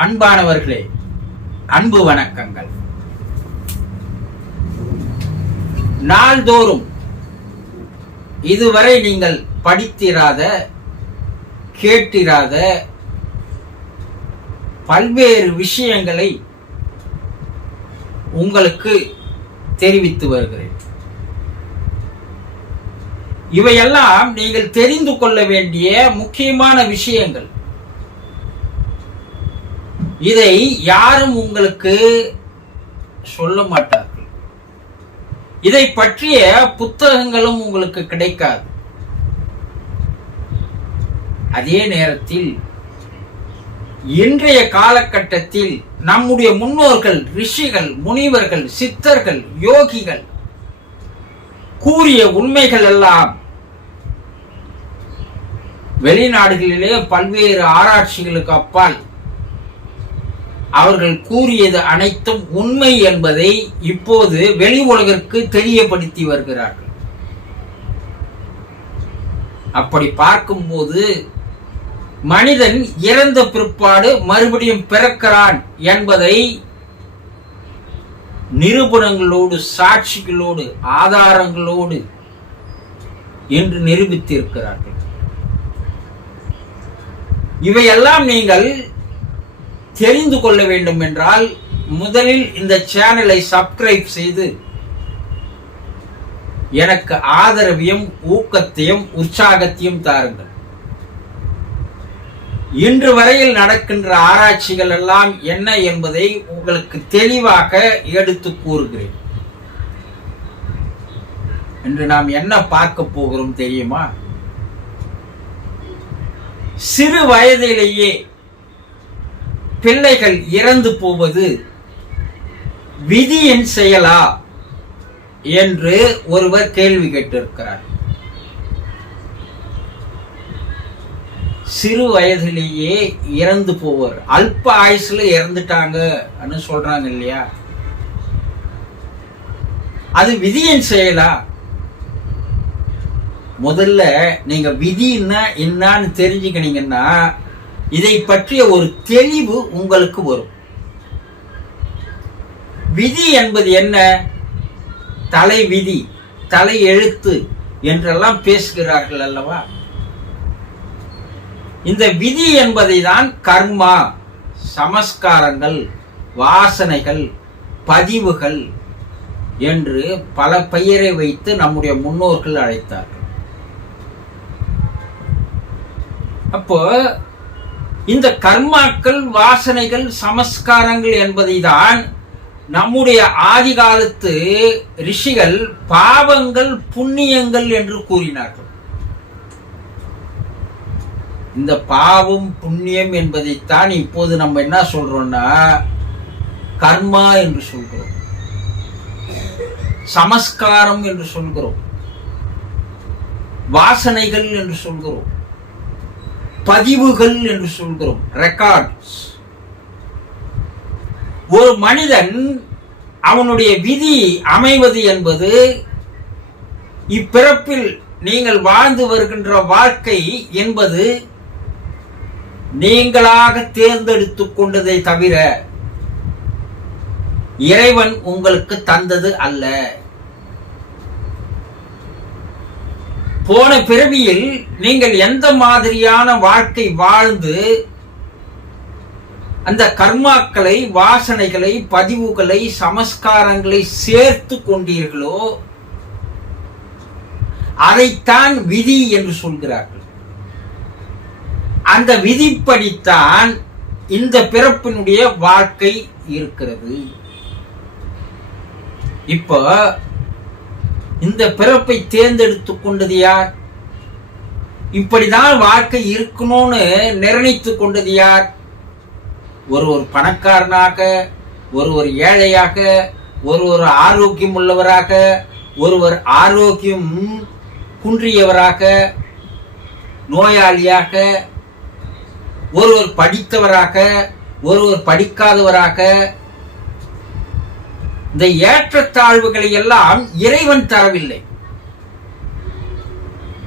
அன்பானவர்களே அன்பு வணக்கங்கள். நாள்தோறும் இதுவரை நீங்கள் படித்திராத கேட்டிராத பல்வேறு விஷயங்களை உங்களுக்கு தெரிவித்து வருகிறேன். இவையெல்லாம் நீங்கள் தெரிந்து கொள்ள வேண்டிய முக்கியமான விஷயங்கள். இதை யாரும் உங்களுக்கு சொல்ல மாட்டார்கள். இதை பற்றிய புத்தகங்களும் உங்களுக்கு கிடைக்காது. அதே நேரத்தில் இன்றைய காலகட்டத்தில் நம்முடைய முன்னோர்கள் ரிஷிகள் முனிவர்கள் சித்தர்கள் யோகிகள் கூறிய உண்மைகள் எல்லாம் வெளிநாடுகளிலே பல்வேறு ஆராய்ச்சிகளுக்கு அப்பால் அவர்கள் கூறியது அனைத்தும் உண்மை என்பதை இப்போது வெளி உலகிற்கு தெரியப்படுத்தி வருகிறார்கள். அப்படி பார்க்கும்போது மனிதன் இறந்த பிற்பாடு மறுபடியும் பிறக்கிறான் என்பதை நிரூபணங்களோடு சாட்சிகளோடு ஆதாரங்களோடு என்று நிரூபித்திருக்கிறார்கள். இவையெல்லாம் நீங்கள் தெரிந்து கொள்ள வேண்டும் என்றால் முதலில் இந்த சேனலை சப்ஸ்கிரைப் செய்து எனக்கு ஆதரவையும் ஊக்கத்தையும் உற்சாகத்தையும் தாருங்கள். இன்று வரையில் நடக்கின்ற ஆராய்ச்சிகள் எல்லாம் என்ன என்பதை உங்களுக்கு தெளிவாக எடுத்து கூறுகிறேன். இன்று நாம் என்ன பார்க்க போகிறோம் தெரியுமா? சிறு வயதிலேயே பிள்ளைகள் இறந்து போவது விதியின் செயலா என்று ஒருவர் கேள்வி கேட்டிருக்கிறார். சிறு வயதிலேயே இறந்து போவர். அல்ப ஆயுசுல இறந்துட்டாங்கன்னு சொல்றாங்க இல்லையா? அது விதியின் செயலா? முதல்ல நீங்க விதின்னா என்னன்னு தெரிஞ்சுக்கினீங்கன்னா இதை பற்றிய ஒரு தெளிவு உங்களுக்கு வரும். விதி என்பது என்ன? தலை விதி தலை எழுத்து என்றெல்லாம் பேசுகிறார்கள் அல்லவா? இந்த விதி என்பதை தான் கர்மா சமஸ்காரங்கள் வாசனைகள் பதிவுகள் என்று பல பெயரை வைத்து நம்முடைய முன்னோர்கள் அழைத்தார்கள். அப்போ இந்த கர்மாக்கள் வாசனைகள் சமஸ்காரங்கள் என்பதை தான் நம்முடைய ஆதி காலத்து ரிஷிகள் பாவங்கள் புண்ணியங்கள் என்று கூறினார்கள். இந்த பாவம் புண்ணியம் என்பதைத்தான் இப்போது நம்ம என்ன சொல்றோம்னா கர்மா என்று சொல்கிறோம். சமஸ்காரம் என்று சொல்கிறோம். வாசனைகள் என்று சொல்கிறோம். பதிவுகள் என்று சொல்கிறோம். ரெக்கார்ட்ஸ் ஒரு மனிதன் அவனுடைய விதி அமைவது என்பது இப்பிறப்பில் நீங்கள் வாழ்ந்து வருகின்ற வாழ்க்கை என்பது நீங்களாக தேர்ந்தெடுத்துக் கொண்டதை தவிர இறைவன் உங்களுக்கு தந்தது அல்ல. போன பிறவியில் நீங்கள் எந்த மாதிரியான வாழ்க்கை வாழ்ந்து அந்த கர்மாக்களை வாசனைகளை பதிவுகளை சமஸ்காரங்களை சேர்த்து கொண்டீர்களோ அதைத்தான் விதி என்று சொல்கிறார்கள். அந்த விதிப்படித்தான் இந்த பிறப்பினுடைய வாழ்க்கை இருக்கிறது. இப்போ இந்த பிறப்பை தேர்ந்தெடுத்து கொண்டது யார்? இப்படிதான் வாழ்க்கை இருக்கணும்னு நிர்ணயித்து கொண்டது யார்? ஒரு ஒரு பணக்காரனாக ஒரு ஒரு ஏழையாக ஒரு ஒரு ஆரோக்கியம் உள்ளவராக ஒருவர் ஆரோக்கியம் குன்றியவராக நோயாளியாக ஒருவர் படித்தவராக ஒருவர் படிக்காதவராக இந்த ஏற்றத்தாழ்வுகளை எல்லாம் இறைவன் தரவில்லை.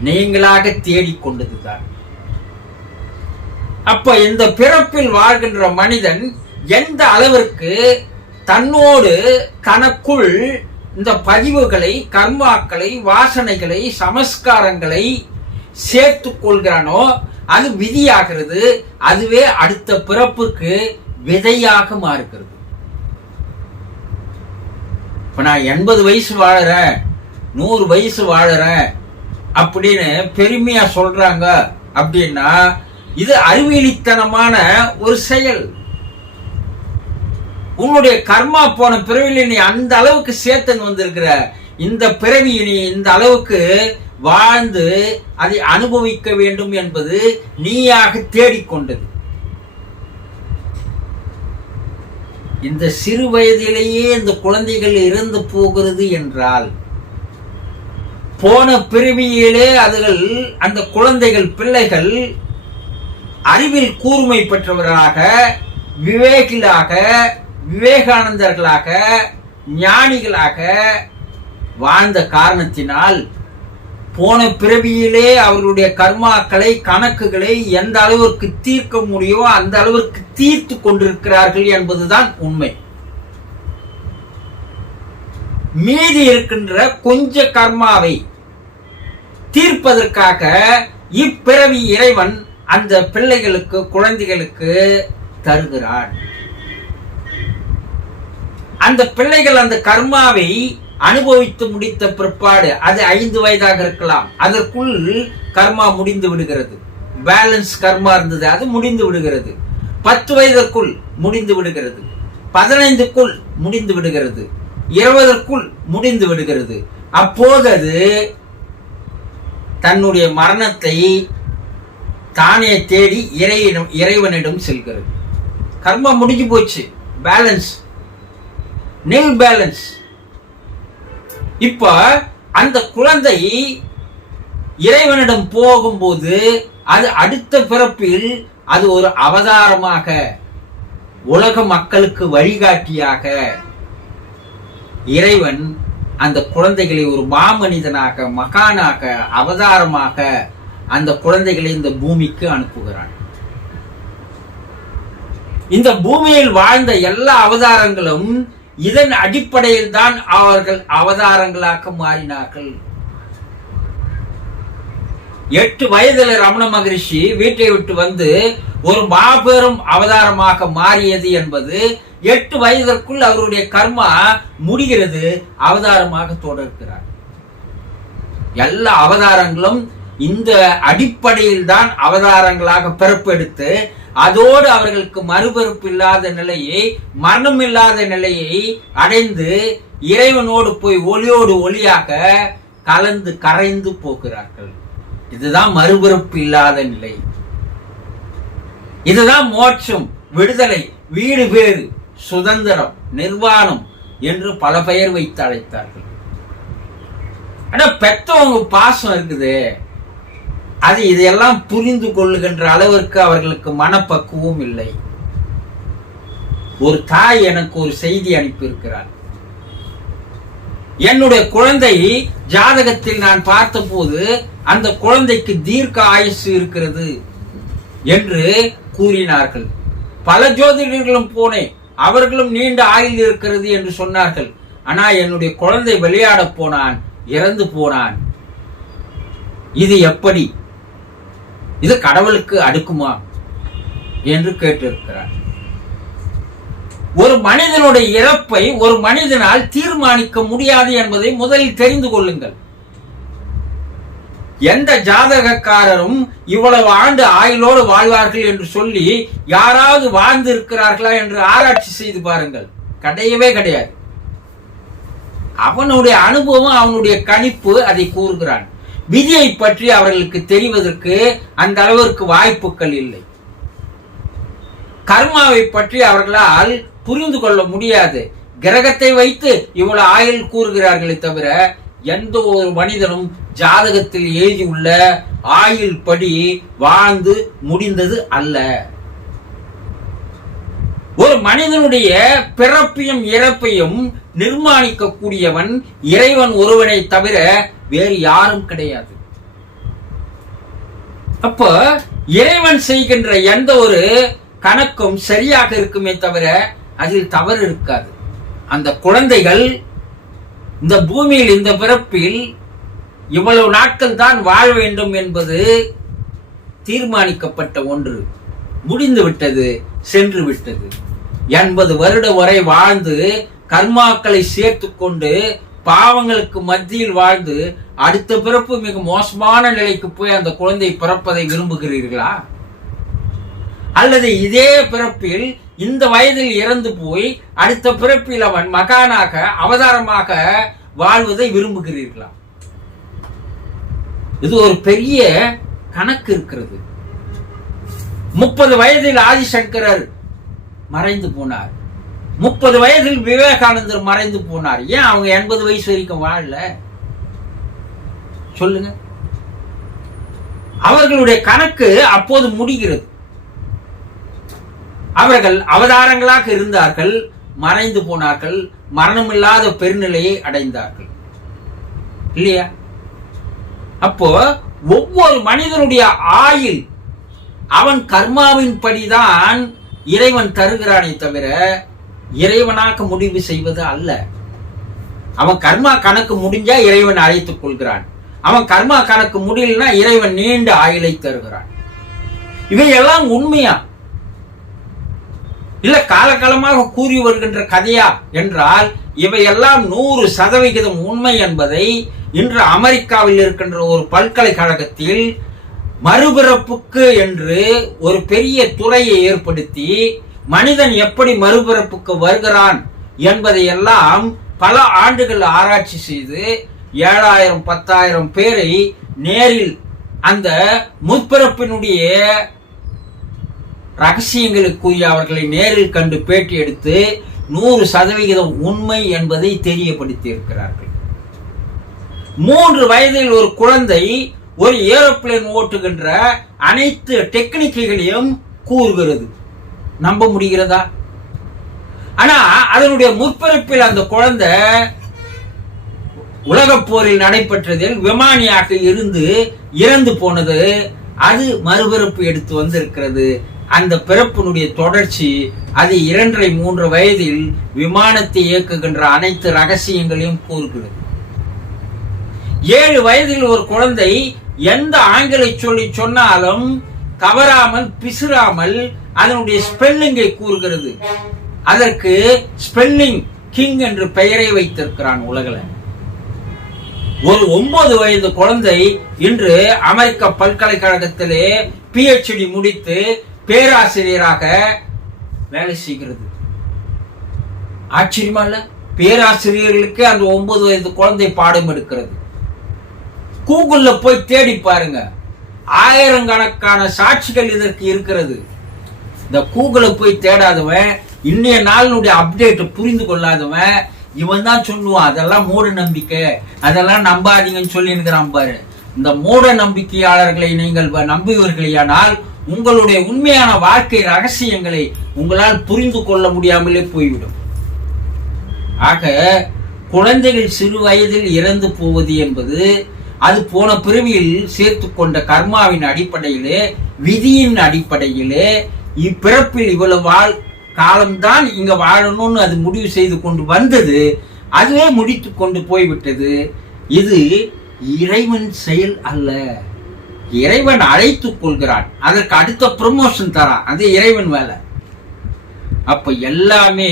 நீங்களாக தேடிக்கொண்டதுதான் அப்ப இந்த பிறப்பில் வாழ்கின்ற மனிதன் எந்த அளவிற்கு தன்னோடு தனக்குள் இந்த பதிவுகளை கர்மாக்களை வாசனைகளை சமஸ்காரங்களை சேர்த்து கொள்கிறானோ அது விதியாகிறது. அதுவே அடுத்த பிறப்புக்கு விதையாக மாறுகிறது. இப்போ நான் எண்பது வயசு வாழறேன் நூறு வயசு வாழறேன் அப்படின்னு பெருமையா சொல்றாங்க அப்படின்னா இது அறிவியலித்தனமான ஒரு செயல். உன்னுடைய கர்மா போன பிறவியில் நீ அந்த அளவுக்கு சேர்த்துன்னு வந்திருக்கிற. இந்த பிறவி நீ இந்த அளவுக்கு வாழ்ந்து அதை அனுபவிக்க வேண்டும் என்பது நீயாக தேடிக்கொண்டது. இந்த சிறு வயதிலேயே இந்த குழந்தைகள் இறந்து போகிறது என்றால் போன பிறவியிலே அதுகள் அந்த குழந்தைகள் பிள்ளைகள் அறிவில் கூர்மை பெற்றவர்களாக விவேகிலாக விவேகானந்தர்களாக ஞானிகளாக வாழ்ந்த காரணத்தினால் போன பிறவியிலே அவர்களுடைய கர்மாக்களை கணக்குகளை எந்த அளவிற்கு தீர்க்க முடியுமோ அந்த அளவிற்கு தீர்த்து கொண்டிருக்கிறார்கள் என்பதுதான் உண்மை. மீதி இருக்கின்ற கொஞ்ச கர்மாவை தீர்ப்பதற்காக இப்பிறவி இறைவன் அந்த பிள்ளைகளுக்கு குழந்தைகளுக்கு தருகிறான். அந்த பிள்ளைகள் அந்த கர்மாவை அனுபவித்து முடித்த பிற்பாடு அது ஐந்து வயதாக இருக்கலாம். அதற்குள் கர்மா முடிந்து விடுகிறது. பேலன்ஸ் கர்மா இருந்தது அது முடிந்து விடுகிறது. பத்து வயதுக்குள் முடிந்து விடுகிறது. பதினைந்துக்குள் முடிந்து விடுகிறது. இருபதற்குள் முடிந்து விடுகிறது. அப்போது அது தன்னுடைய மரணத்தை தானே தேடி இறையிடம் இறைவனிடம் செல்கிறது. கர்மா முடிஞ்சு போச்சு. பேலன்ஸ் நில் பேலன்ஸ் இப்ப அந்த குழந்தை இறைவனிடம் போகும்போது அது அடுத்த பிறப்பில் அது ஒரு அவதாரமாக உலக மக்களுக்கு வழிகாட்டியாக இறைவன் அந்த குழந்தைகளை ஒரு மாமனிதனாக மகானாக அவதாரமாக அந்த குழந்தைகளை இந்த பூமிக்கு அனுப்புகிறான். இந்த பூமியில் வாழ்ந்த எல்லா அவதாரங்களும் இதன் அடிப்படையில் தான் அவர்கள் அவதாரங்களாக மாறினார்கள். எட்டு வயதுல ரமண மகரிஷி வீட்டை விட்டு வந்து ஒரு மாபெரும் அவதாரமாக மாறியது என்பது எட்டு வயதிற்குள் அவருடைய கர்மா முடிகிறது அவதாரமாக தொடர்கிறார் எல்லா அவதாரங்களும் இந்த அடிப்படையில் தான் அவதாரங்களாக பிறப்பெடுத்து அதோடு அவர்களுக்கு மறுபறுப்பு இல்லாத நிலையை மரணம் இல்லாத நிலையை அடைந்து இறைவனோடு போய் ஒளியோடு ஒளியாக கலந்து கரைந்து போகிறார்கள். இதுதான் மறுபறுப்பு இல்லாத நிலை. இதுதான் மோட்சம் விடுதலை வீடு பேறு சுதந்திரம் நிர்வாணம் என்று பல பெயர் வைத்து அழைத்தார்கள். ஆனா பெத்தவங்க பாசம் இருக்குது. அது இதையெல்லாம் புரிந்து கொள்ளுகின்ற அளவிற்கு அவர்களுக்கு மனப்பக்குவம் இல்லை. ஒரு தாய் எனக்கு ஒரு செய்தி அனுப்பியிருக்கிறார் என்னுடைய குழந்தை ஜாதகத்தில் நான் பார்த்தபோது அந்த குழந்தைக்கு தீர்க்க ஆயுசு இருக்கிறது என்று கூறினார்கள். பல ஜோதிடர்களும் போனேன். அவர்களும் நீண்ட ஆயுள் இருக்கிறது என்று சொன்னார்கள். ஆனா என்னுடைய குழந்தை விளையாட போனான் இறந்து போனான். இது எப்படி? இது கடவுளுக்கு அடுக்குமா என்று கேட்டிருக்கிறார். ஒரு மனிதனுடைய இறப்பை ஒரு மனிதனால் தீர்மானிக்க முடியாது என்பதை முதலில் தெரிந்து கொள்ளுங்கள். எந்த ஜாதகக்காரரும் இவ்வளவு ஆண்டு ஆயுளோடு வாழ்வார்கள் என்று சொல்லி யாராவது வாழ்ந்து இருக்கிறார்களா என்று ஆராய்ச்சி செய்து பாருங்கள். கிடையவே கிடையாது. அவனுடைய அனுபவம் அவனுடைய கணிப்பு அதை கூறுகிறான். விதியை பற்றி அவர்களுக்கு தெரிவதற்கு அந்த அளவிற்கு வாய்ப்புகள் இல்லை. கர்மாவை பற்றி அவர்களால் புரிந்து கொள்ள முடியாது. கிரகத்தை வைத்து இவ்வளவு ஆயுள் கூறுகிறார்களே தவிர எந்த ஒரு மனிதனும் ஜாதகத்தில் எழுதியுள்ள ஆயுள் படி வாழ்ந்து முடிந்தது அல்ல. ஒரு மனிதனுடைய பிறப்பையும் இறப்பையும் நிர்மாணிக்கக்கூடியவன் இறைவன் ஒருவனை தவிர வேறு யாரும் கிடையாது. அப்ப இறைவன் செய்கின்ற எந்த ஒரு கணக்கும் சரியாக இருக்குமே தவிர அதில் தவறு இருக்காது. அந்த குழந்தைகள் இந்த பூமியில் இந்த பிறப்பில் இவ்வளவு நாட்கள் தான் வாழ வேண்டும் என்பது தீர்மானிக்கப்பட்ட ஒன்று. முடிந்து விட்டது சென்று விட்டது. எண்பது வருட வரை வாழ்ந்து கர்மாக்களை சேர்த்து கொண்டு பாவங்களுக்கு மத்தியில் வாழ்ந்து அடுத்த பிறப்பு மிக மோசமான நிலைக்கு போய் அந்த குழந்தை பிறப்பதை விரும்புகிறீர்களா? அல்லது இதே பிறப்பில் இந்த வயதில் இறந்து போய் அடுத்த பிறப்பில் அவன் மகானாக அவதாரமாக வாழ்வதை விரும்புகிறீர்களா? இது ஒரு பெரிய கணக்கு இருக்கிறது. முப்பது வயதில் ஆதிசங்கரர் மறைந்து போனார். முப்பது வயதில் விவேகானந்தர் மறைந்து போனார். ஏன் அவங்க எண்பது வயசு வரைக்கும் வாழல? சொல்லுங்க. அவர்களுடைய கணக்கு அப்போது முடிகிறது. அவர்கள் அவதாரங்களாக இருந்தார்கள் மறைந்து போனார்கள் மரணமில்லாத பெருநிலையை அடைந்தார்கள். இல்லையா? அப்போ ஒவ்வொரு மனிதனுடைய ஆயில் அவன் கர்மாவின் படிதான் இறைவன் தருகிறானே தவிர இறைவனாக முடிவு செய்வது அல்ல. அவன் கர்மா கணக்கு முடிஞ்சா இறைவன் அழைத்துக் கொள்கிறான். அவன் கர்மா கணக்கு முடியலன்னா இறைவன் நீண்ட ஆயுளை தருகிறான். இவையெல்லாம் உண்மையா? இல்ல காலகாலமாக கூறி வருகின்ற கதையா? என்றால் இவையெல்லாம் நூறு சதவிகிதம் உண்மை என்பதை இன்று அமெரிக்காவில் இருக்கின்ற ஒரு பல்கலைக்கழகத்தில் மறுபிறப்புக்கு என்று ஒரு பெரிய துறையை ஏற்படுத்தி மனிதன் எப்படி மறுபிறப்புக்கு வருகிறான் என்பதை எல்லாம் பல ஆண்டுகள் ஆராய்ச்சி செய்து ஏழாயிரம் பத்தாயிரம் பேரை நேரில் அந்த முற்பிறப்பினுடைய ரகசியங்களுக்குரிய அவர்களை நேரில் கண்டு பேட்டி எடுத்து நூறு சதவிகிதம் உண்மை என்பதை தெரியப்படுத்தி இருக்கிறார்கள் மூன்று வயதில் ஒரு குழந்தை ஒரு ஏரோப்ளேன் ஓட்டுகின்ற அனைத்து டெக்னிக்குகளையும் கூறுகிறது. நம்ப முடிகிறதா? ஆனா அதனுடைய முற்பிறப்பில் அந்த குழந்தை உலகப் போரில் நடைபெற்றதில் விமானியாக இருந்து இறந்து போனது அது மறுபிறப்பு எடுத்து வந்திருக்கிறது. அந்த பிறப்பினுடைய தொடர்ச்சி அது இரண்டரை மூன்று வயதில் விமானத்தை இயக்குகின்ற அனைத்து ரகசியங்களையும் கூறுகிறது. ஏழு வயதில் ஒரு குழந்தை எந்த ஆங்கிலை சொல்லி சொன்னாலும் தவறாமல் பிசுறாமல் அதனுடைய ஸ்பெல்லிங்கை கூறுகிறது. அதற்கு ஸ்பெல்லிங் கிங் என்று பெயரை வைத்திருக்கிறான் உலகில். ஒரு ஒன்பது வயது குழந்தை இன்று அமெரிக்க பல்கலைக்கழகத்திலே பிஹெச்டி முடித்து பேராசிரியராக வேலை செய்கிறது. ஆச்சரியமா இல்ல? பேராசிரியர்களுக்கு அந்த ஒன்பது வயது குழந்தை பாடம் எடுக்கிறது. கூகுள்ல போய் தேடி பாருங்க. ஆயிரக்கணக்கான சாட்சிகள் இதற்கு இருக்கிறது. இந்த கூகுளை போய் தேடாதவன் இன்னைய நாளினுடைய அப்டேட்டை புரிந்து கொள்ளாதவன் இவன் தான் சொல்லுவான் அதெல்லாம் மூட நம்பிக்கை. அதெல்லாம் நம்பாதீங்கன்னு சொல்லி இருக்கிறான் பாரு. இந்த மூட நம்பிக்கையாளர்களை நீங்கள் வ- நம்புவீர்களேயானால் உங்களுடைய உண்மையான வாழ்க்கை ரகசியங்களை உங்களால் புரிந்து கொள்ள முடியாமலே போய்விடும். ஆக குழந்தைகள் சிறு வயதில் இறந்து போவது என்பது அது போன பிறவியில் சேர்த்து கொண்ட கர்மாவின் அடிப்படையிலே விதியின் அடிப்படையிலே இப்பிறப்பில் இவ்வளவு வாழ் காலம்தான் இங்க வாழணும்னு அது முடிவு செய்து கொண்டு வந்தது அதுவே முடித்து கொண்டு போய்விட்டது. இது இறைவன் செயல் அல்ல. இறைவன் அழைத்துக் கொள்கிறான். அதற்கு அடுத்த ப்ரமோஷன் தரான் அது இறைவன் வேலை. அப்ப எல்லாமே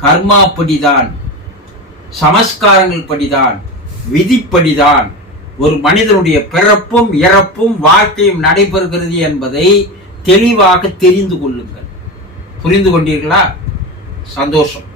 கர்மாப்படிதான் சமஸ்காரங்கள் படிதான் விதிப்படிதான் ஒரு மனிதனுடைய பிறப்பும் இறப்பும் வாழ்க்கையும் நடைபெறுகிறது என்பதை தெளிவாக தெரிந்து கொள்ளுங்கள். புரிந்து கொண்டீர்களா? சந்தோஷம்.